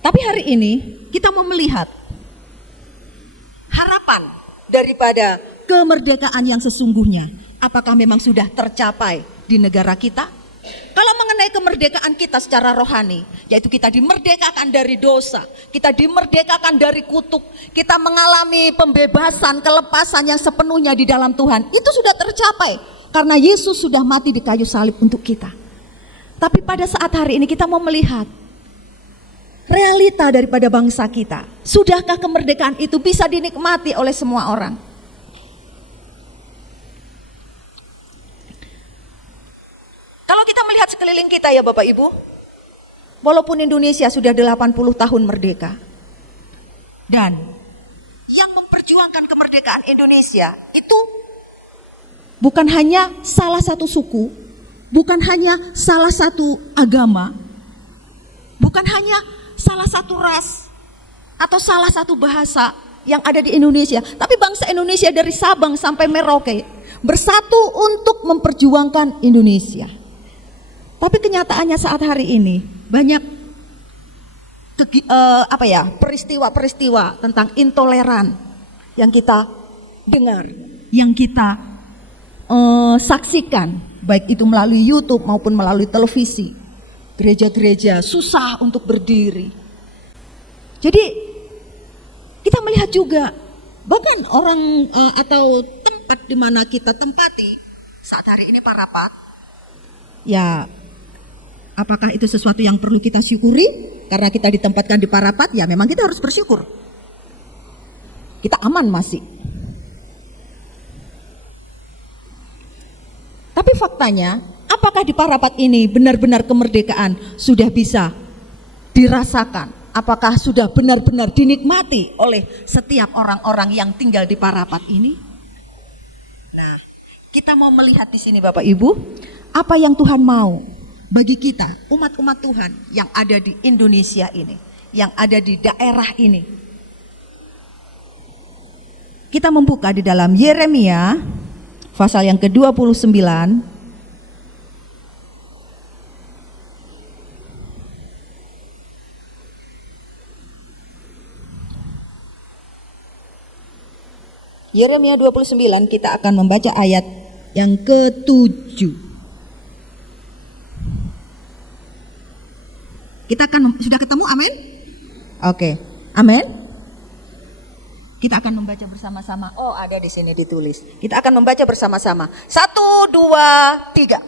Tapi hari ini kita mau melihat harapan daripada kemerdekaan yang sesungguhnya. Apakah memang sudah tercapai di negara kita? Kalau mengenai kemerdekaan kita secara rohani, yaitu kita dimerdekakan dari dosa, kita dimerdekakan dari kutuk, kita mengalami pembebasan, kelepasan yang sepenuhnya di dalam Tuhan, itu sudah tercapai karena Yesus sudah mati di kayu salib untuk kita. Tapi pada saat hari ini kita mau melihat realita daripada bangsa kita. Sudahkah kemerdekaan itu bisa dinikmati oleh semua orang? Kalau kita melihat sekeliling kita ya Bapak Ibu, walaupun Indonesia sudah 80 tahun merdeka, dan yang memperjuangkan kemerdekaan Indonesia itu bukan hanya salah satu suku, bukan hanya salah satu agama, bukan hanya salah satu ras atau salah satu bahasa yang ada di Indonesia, tapi bangsa Indonesia dari Sabang sampai Merauke bersatu untuk memperjuangkan Indonesia. Tapi kenyataannya saat hari ini banyak peristiwa-peristiwa tentang intoleran yang kita dengar, yang kita saksikan, baik itu melalui YouTube maupun melalui televisi. Gereja-gereja susah untuk berdiri. Jadi kita melihat juga bahkan orang atau tempat di mana kita tempati saat hari ini Parapat, ya apakah itu sesuatu yang perlu kita syukuri karena kita ditempatkan di Parapat? Ya memang kita harus bersyukur. Kita aman masih. Tapi faktanya, apakah di Parapat ini benar-benar kemerdekaan sudah bisa dirasakan? Apakah sudah benar-benar dinikmati oleh setiap orang-orang yang tinggal di Parapat ini? Nah, kita mau melihat di sini Bapak Ibu, apa yang Tuhan mau bagi kita, umat-umat Tuhan yang ada di Indonesia ini, yang ada di daerah ini. Kita membuka di dalam Yeremia pasal yang ke-29. Yeremia 29 kita akan membaca ayat yang ke-7. Kita akan, sudah ketemu, amin? Oke, amin. Kita akan membaca bersama-sama. Oh, ada di sini ditulis. Kita akan membaca bersama-sama. 1, 2, 3.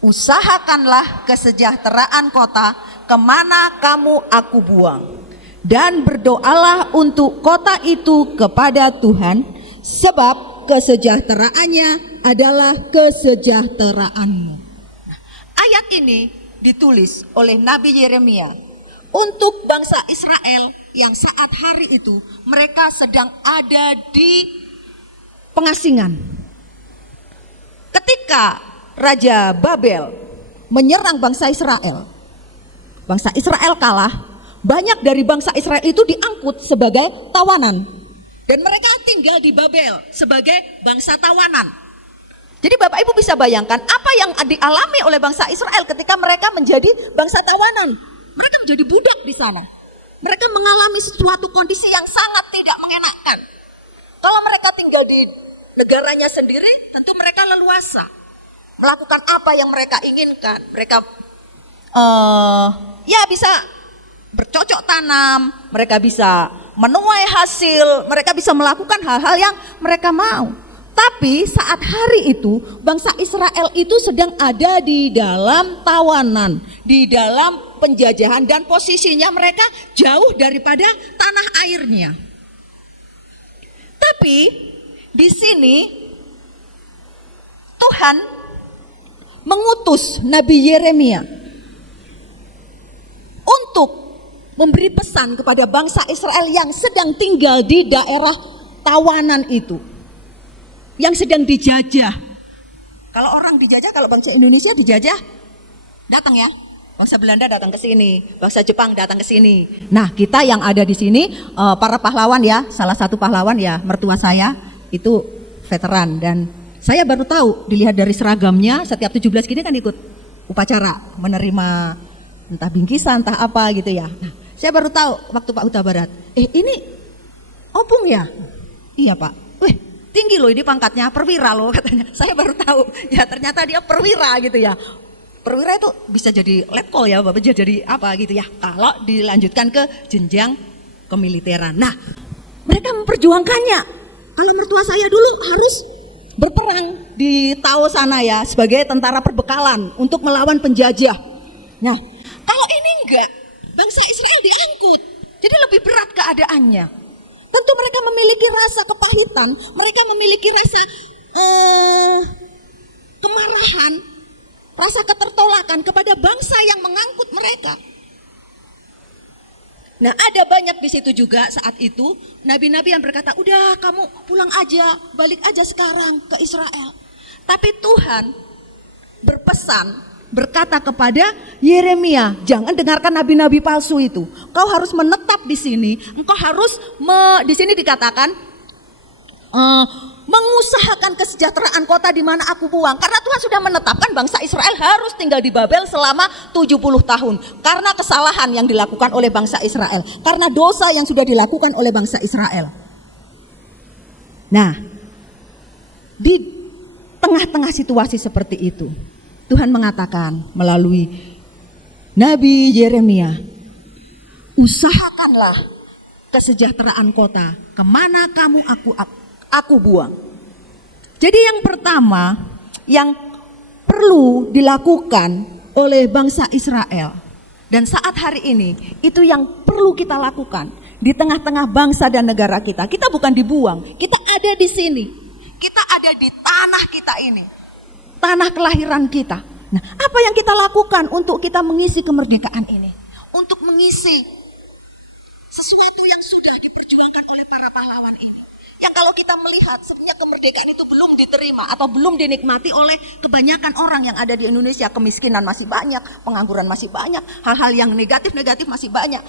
Usahakanlah kesejahteraan kota kemana kamu aku buang. Dan berdoalah untuk kota itu kepada Tuhan, sebab kesejahteraannya adalah kesejahteraanmu. Nah, ayat ini ditulis oleh Nabi Yeremia untuk bangsa Israel yang saat hari itu mereka sedang ada di pengasingan. Ketika Raja Babel menyerang bangsa Israel kalah, banyak dari bangsa Israel itu diangkut sebagai tawanan. Dan mereka tinggal di Babel sebagai bangsa tawanan. Jadi Bapak Ibu bisa bayangkan apa yang dialami oleh bangsa Israel ketika mereka menjadi bangsa tawanan. Mereka menjadi budak di sana. Mereka mengalami suatu kondisi yang sangat tidak mengenakan. Kalau mereka tinggal di negaranya sendiri, tentu mereka leluasa melakukan apa yang mereka inginkan. Mereka bisa bercocok tanam, mereka bisa menuai hasil, mereka bisa melakukan hal-hal yang mereka mau. Tapi saat hari itu bangsa Israel itu sedang ada di dalam tawanan, di dalam penjajahan, dan posisinya mereka jauh daripada tanah airnya. Tapi di sini Tuhan mengutus Nabi Yeremia untuk memberi pesan kepada bangsa Israel yang sedang tinggal di daerah tawanan itu, yang sedang dijajah. Kalau orang dijajah, kalau bangsa Indonesia dijajah, datang ya. Bangsa Belanda datang ke sini, bangsa Jepang datang ke sini. Nah, kita yang ada di sini para pahlawan ya, salah satu pahlawan ya mertua saya itu veteran, dan saya baru tahu dilihat dari seragamnya setiap 17 gini kan ikut upacara menerima entah bingkisan entah apa gitu ya. Nah, Saya baru tahu waktu Pak Huta Barat. Ini opung ya? Iya Pak. Wih, tinggi loh ini pangkatnya, perwira loh katanya. Saya baru tahu. Ya ternyata dia perwira gitu ya. Perwira itu bisa jadi letkol ya, Bapak, jadi apa gitu ya. Kalau dilanjutkan ke jenjang kemiliteran. Nah, mereka memperjuangkannya. Kalau mertua saya dulu harus berperang di Tao sana ya sebagai tentara perbekalan untuk melawan penjajah. Nah, kalau ini enggak, bangsa Israel diangkut. Jadi lebih berat keadaannya. Tentu mereka memiliki rasa kepahitan, mereka memiliki rasa kemarahan, rasa ketertolakan kepada bangsa yang mengangkut mereka. Nah, ada banyak di situ juga saat itu nabi-nabi yang berkata, udah kamu pulang aja, balik aja sekarang ke Israel. Tapi Tuhan berpesan, berkata kepada Yeremia, jangan dengarkan nabi-nabi palsu itu. Kau harus menetap di sini. Engkau harus di sini dikatakan mengusahakan kesejahteraan kota di mana aku buang. Karena Tuhan sudah menetapkan bangsa Israel harus tinggal di Babel selama 70 tahun. Karena kesalahan yang dilakukan oleh bangsa Israel. Karena dosa yang sudah dilakukan oleh bangsa Israel. Nah, di tengah-tengah situasi seperti itu, Tuhan mengatakan melalui Nabi Yeremia, usahakanlah kesejahteraan kota kemana kamu aku buang. Jadi yang pertama yang perlu dilakukan oleh bangsa Israel dan saat hari ini itu yang perlu kita lakukan di tengah-tengah bangsa dan negara kita. Kita bukan dibuang, kita ada di sini. Kita ada di tanah kita ini. Tanah kelahiran kita. Nah, apa yang kita lakukan untuk kita mengisi kemerdekaan ini? Untuk mengisi sesuatu yang sudah diperjuangkan oleh para pahlawan ini. Yang kalau kita melihat sebenarnya kemerdekaan itu belum diterima atau belum dinikmati oleh kebanyakan orang yang ada di Indonesia. Kemiskinan masih banyak, pengangguran masih banyak, hal-hal yang negatif-negatif masih banyak.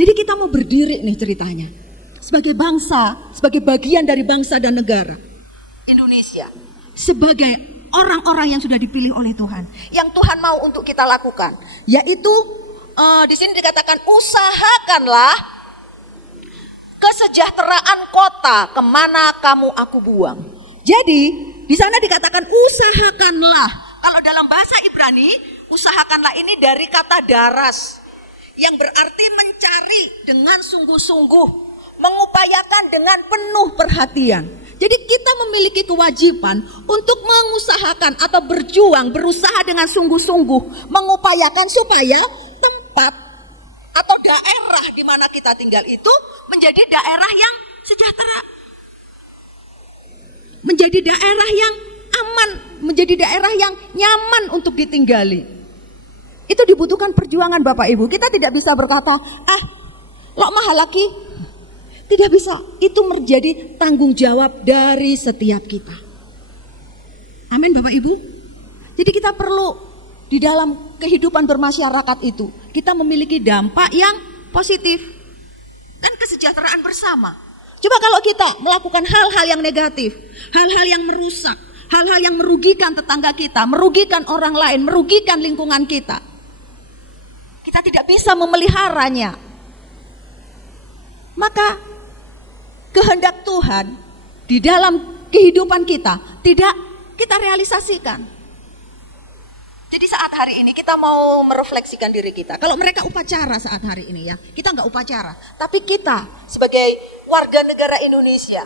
Jadi kita mau berdiri nih ceritanya. Sebagai bangsa, sebagai bagian dari bangsa dan negara Indonesia. Sebagai orang-orang yang sudah dipilih oleh Tuhan. Yang Tuhan mau untuk kita lakukan. Yaitu di sini dikatakan usahakanlah kesejahteraan kota kemana kamu aku buang. Jadi di sana dikatakan usahakanlah. Kalau dalam bahasa Ibrani usahakanlah ini dari kata daras yang berarti mencari dengan sungguh-sungguh, mengupayakan dengan penuh perhatian. Jadi kita memiliki kewajiban untuk mengusahakan atau berjuang, berusaha dengan sungguh-sungguh, mengupayakan supaya tempat atau daerah di mana kita tinggal itu menjadi daerah yang sejahtera, menjadi daerah yang aman, menjadi daerah yang nyaman untuk ditinggali. Itu dibutuhkan perjuangan Bapak Ibu. Kita tidak bisa berkata, lo mahal lagi. Tidak bisa. Itu menjadi tanggung jawab dari setiap kita. Amin Bapak Ibu. Jadi kita perlu di dalam kehidupan bermasyarakat itu kita memiliki dampak yang positif dan kesejahteraan bersama. Coba kalau kita melakukan hal-hal yang negatif, hal-hal yang merusak, hal-hal yang merugikan tetangga kita, merugikan orang lain, merugikan lingkungan kita, kita tidak bisa memeliharanya. Maka kehendak Tuhan di dalam kehidupan kita tidak kita realisasikan. Jadi saat hari ini kita mau merefleksikan diri kita. Kalau mereka upacara saat hari ini ya, kita nggak upacara. Tapi kita sebagai warga negara Indonesia,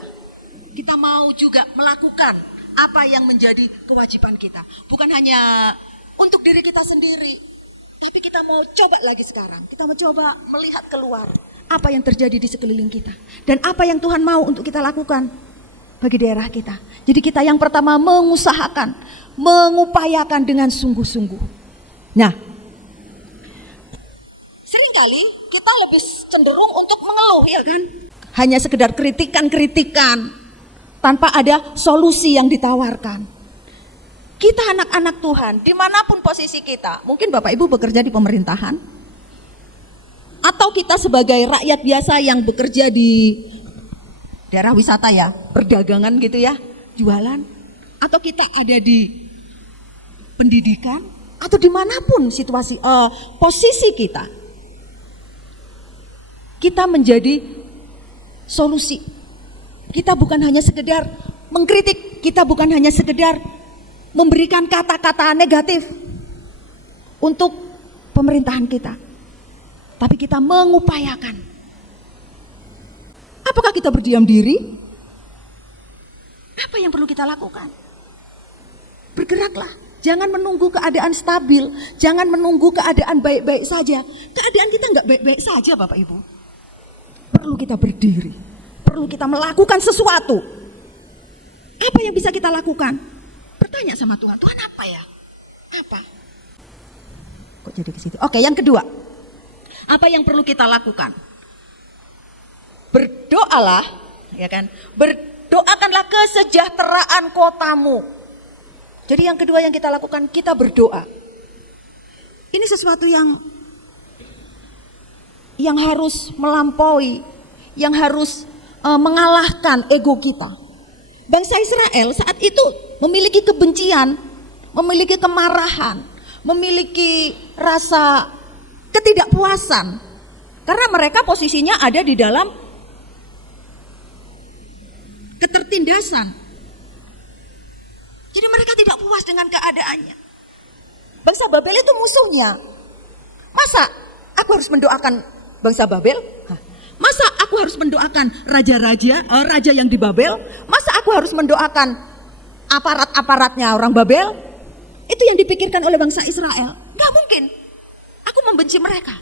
kita mau juga melakukan apa yang menjadi kewajiban kita. Bukan hanya untuk diri kita sendiri, tapi kita mau coba lagi sekarang. Kita mau coba melihat keluar apa yang terjadi di sekeliling kita. Dan apa yang Tuhan mau untuk kita lakukan bagi daerah kita. Jadi kita yang pertama mengusahakan, mengupayakan dengan sungguh-sungguh. Nah, seringkali kita lebih cenderung untuk mengeluh, ya kan? Hanya sekedar kritikan-kritikan tanpa ada solusi yang ditawarkan. Kita anak-anak Tuhan, dimanapun posisi kita, mungkin Bapak Ibu bekerja di pemerintahan, atau kita sebagai rakyat biasa yang bekerja di daerah wisata ya, perdagangan gitu ya, jualan, atau kita ada di pendidikan, atau dimanapun situasi posisi kita. kita menjadi solusi. Kita bukan hanya sekedar mengkritik, kita bukan hanya sekedar memberikan kata-kata negatif untuk pemerintahan kita, tapi kita mengupayakan. Apakah kita berdiam diri? Apa yang perlu kita lakukan? Bergeraklah. Jangan menunggu keadaan stabil, jangan menunggu keadaan baik-baik saja. Keadaan kita nggak baik-baik saja, Bapak Ibu. Perlu kita berdiri, perlu kita melakukan sesuatu. Apa yang bisa kita lakukan? Bertanya sama Tuhan, Tuhan apa ya? Apa? Kok jadi ke situ? Oke, yang kedua. Apa yang perlu kita lakukan? Berdoalah, ya kan? Berdoakanlah kesejahteraan kotamu. Jadi yang kedua yang kita lakukan, kita berdoa. Ini sesuatu yang harus melampaui, yang harus mengalahkan ego kita. Bangsa Israel saat itu memiliki kebencian, memiliki kemarahan, memiliki rasa ketidakpuasan. Karena mereka posisinya ada di dalam ketertindasan. Jadi mereka tidak puas dengan keadaannya. Bangsa Babel itu musuhnya. Masa aku harus mendoakan bangsa Babel? Masa aku harus mendoakan raja yang di Babel? Masa aku harus mendoakan aparat-aparatnya orang Babel? Itu yang dipikirkan oleh bangsa Israel. Gak mungkin. Aku membenci mereka.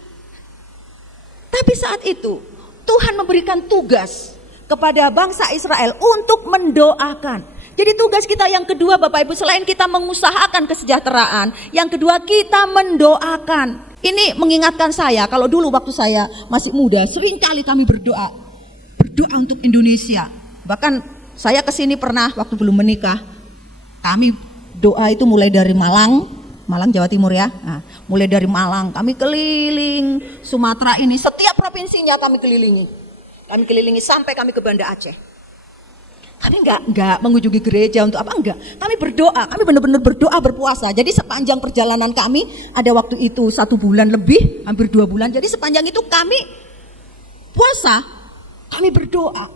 Tapi saat itu Tuhan memberikan tugas kepada bangsa Israel untuk mendoakan. Jadi tugas kita yang kedua, Bapak Ibu, selain kita mengusahakan kesejahteraan, yang kedua kita mendoakan. Ini mengingatkan saya, kalau dulu waktu saya masih muda, seringkali kami berdoa untuk Indonesia. Bahkan saya kesini pernah waktu belum menikah, kami doa itu mulai dari Malang Jawa Timur ya. Nah, mulai dari Malang, kami keliling Sumatera ini, setiap provinsinya kami kelilingi. Kami kelilingi sampai kami ke Banda Aceh. Kami enggak mengunjungi gereja untuk apa, enggak. Kami berdoa, kami benar-benar berdoa, berpuasa. Jadi sepanjang perjalanan kami, ada waktu itu 1 bulan lebih, hampir 2 bulan. Jadi sepanjang itu kami puasa, kami berdoa.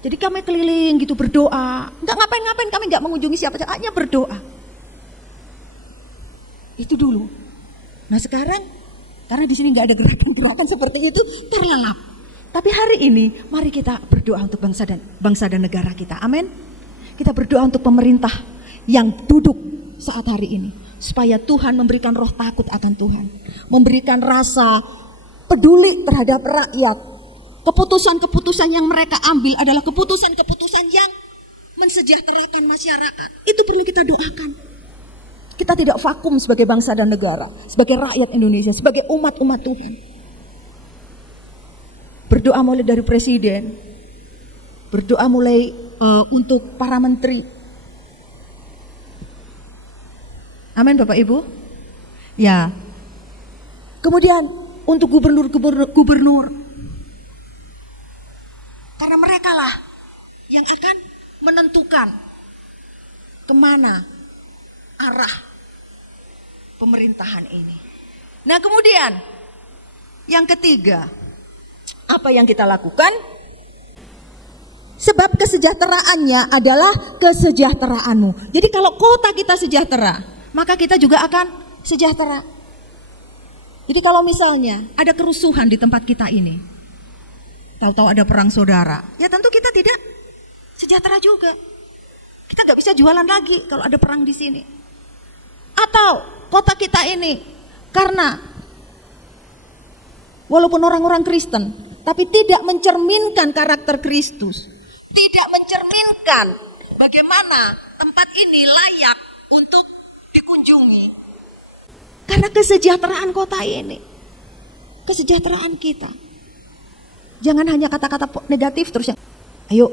Jadi kami keliling gitu berdoa. Enggak ngapain-ngapain, kami enggak mengunjungi siapa saja, hanya berdoa. Itu dulu. Nah sekarang, karena di sini enggak ada gerakan-gerakan seperti itu, terlelap. Tapi hari ini mari kita berdoa untuk bangsa dan negara kita. Amin. Kita berdoa untuk pemerintah yang duduk saat hari ini, supaya Tuhan memberikan roh takut akan Tuhan, memberikan rasa peduli terhadap rakyat. Keputusan-keputusan yang mereka ambil adalah keputusan-keputusan yang mensejahterakan masyarakat. Itu perlu kita doakan. Kita tidak vakum sebagai bangsa dan negara, sebagai rakyat Indonesia, sebagai umat-umat Tuhan. Berdoa mulai dari presiden, berdoa mulai untuk para menteri. Amin Bapak Ibu. Ya. Kemudian untuk gubernur. Karena mereka lah yang akan menentukan kemana arah pemerintahan ini. Nah kemudian yang ketiga, apa yang kita lakukan? Sebab kesejahteraannya adalah kesejahteraanmu. Jadi kalau kota kita sejahtera, maka kita juga akan sejahtera. Jadi kalau misalnya ada kerusuhan di tempat kita ini, tahu-tahu ada perang saudara, ya tentu kita tidak sejahtera juga. Kita nggak bisa jualan lagi kalau ada perang di sini. Atau kota kita ini karena walaupun orang-orang Kristen, tapi tidak mencerminkan karakter Kristus, tidak mencerminkan bagaimana tempat ini layak untuk dikunjungi. Karena kesejahteraan kota ini, kesejahteraan kita. Jangan hanya kata-kata negatif terus. Ayo,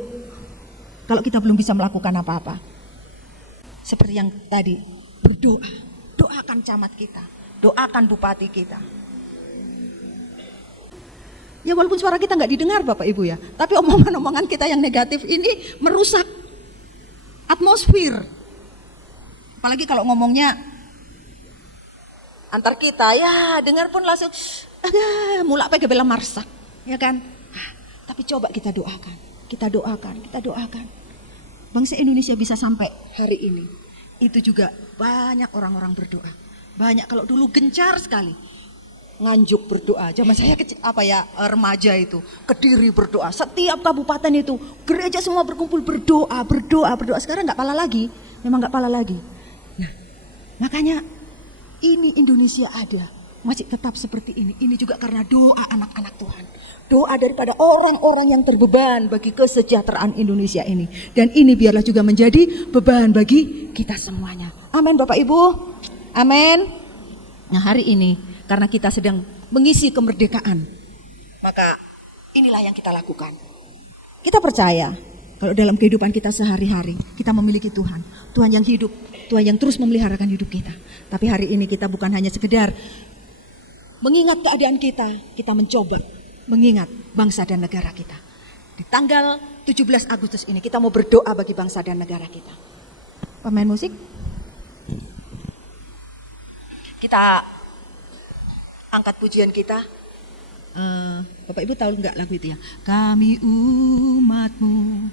kalau kita belum bisa melakukan apa-apa, seperti yang tadi, berdoa, doakan camat kita, doakan bupati kita. Ya walaupun suara kita nggak didengar Bapak Ibu ya, tapi omongan-omongan kita yang negatif ini merusak atmosfer. Apalagi kalau ngomongnya antar kita, ya dengar pun langsung, mulak apa gebela marsak. ya kan? Tapi coba kita doakan, kita doakan, kita doakan. Bangsa Indonesia bisa sampai hari ini. Itu juga banyak orang-orang berdoa. Banyak, kalau dulu gencar sekali. Nganjuk berdoa. Zaman saya remaja itu, Kediri berdoa. Setiap kabupaten itu gereja semua berkumpul berdoa, berdoa. Sekarang nggak pala lagi, memang nggak pala lagi. Nah, makanya ini Indonesia ada, masih tetap seperti ini. Ini juga karena doa anak-anak Tuhan. Doa daripada orang-orang yang terbeban bagi kesejahteraan Indonesia ini. Dan ini biarlah juga menjadi beban bagi kita semuanya. Amin Bapak Ibu. Amin. Nah, hari ini karena kita sedang mengisi kemerdekaan, maka inilah yang kita lakukan. Kita percaya kalau dalam kehidupan kita sehari-hari kita memiliki Tuhan. Tuhan yang hidup, Tuhan yang terus memeliharakan hidup kita. Tapi hari ini kita bukan hanya sekedar mengingat keadaan kita mencoba mengingat bangsa dan negara kita. Di tanggal 17 Agustus ini kita mau berdoa bagi bangsa dan negara kita. Pemain musik, kita angkat pujian kita. Bapak Ibu tahu nggak lagu itu ya? Kami umatmu